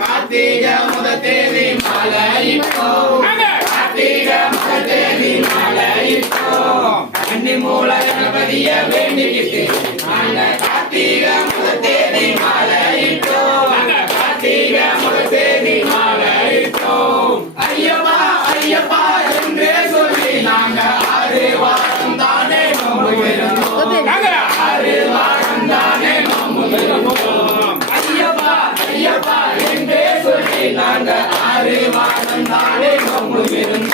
கார்த்திகை முதல் தேதி மாலை கன்னி மூல கணபதிய வேண்டிக்கிட்டு நாங்க கார்த்திகை முதல் தேதி மாலையிட்டோம். கார்த்திகை முதல் தேதி மாலையிட்டோம். ஐயப்பா ஐயப்பா என்றே சொல்லி நாங்க 6 வாரம் தானே நோம்பு இருந்தோம். 6 வாரம் தானே நோம்பு இருந்தோம். ஐயப்பா ஐயப்பா என்றே சொல்லி நாங்க 6 வாரம் தானே நோம்பு இருந்தோம்.